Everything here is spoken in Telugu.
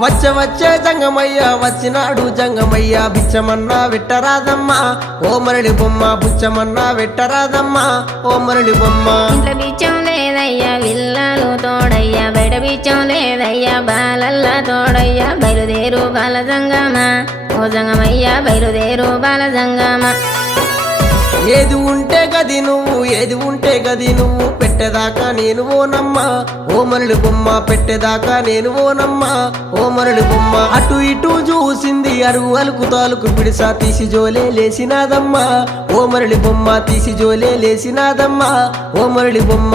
వచ్చే జంగమయ్య వచ్చినాడు జంగమయ్య బిచ్చమన్నా వెట్టరాదమ్మా ఓ మరళి బొమ్మ బుచ్చమన్నా వెట్టరాదమ్మా ఓ మరళి బొమ్మ. ఇంట్లో బిచ్చం లేదయ్యా విల్లాలు తోడయ్యా బయట బిచ్చం లేదయ్యా బాలల్లా తోడయ్యా బయలుదేరు బాల జంగమా ఓ జంగమయ్యా బయలుదేరు బాల జంగమా. ఏది ఉంటే గది నువ్వు ఏది ఉంటే గది నువ్వు పెట్టేదాకా నేను ఓనమ్మా ఓ మరళి బొమ్మ పెట్టేదాకా నేను ఓనమ్మా ఓ మరళి బొమ్మ. అటు ఇటు చూసింది అరుగు అలుకు తాలుకు పిడిసా తీసి జోలే లేసినాదమ్మా ఓ మరళి బొమ్మ తీసి జోలే లేసినాదమ్మా ఓ మరళి బొమ్మ.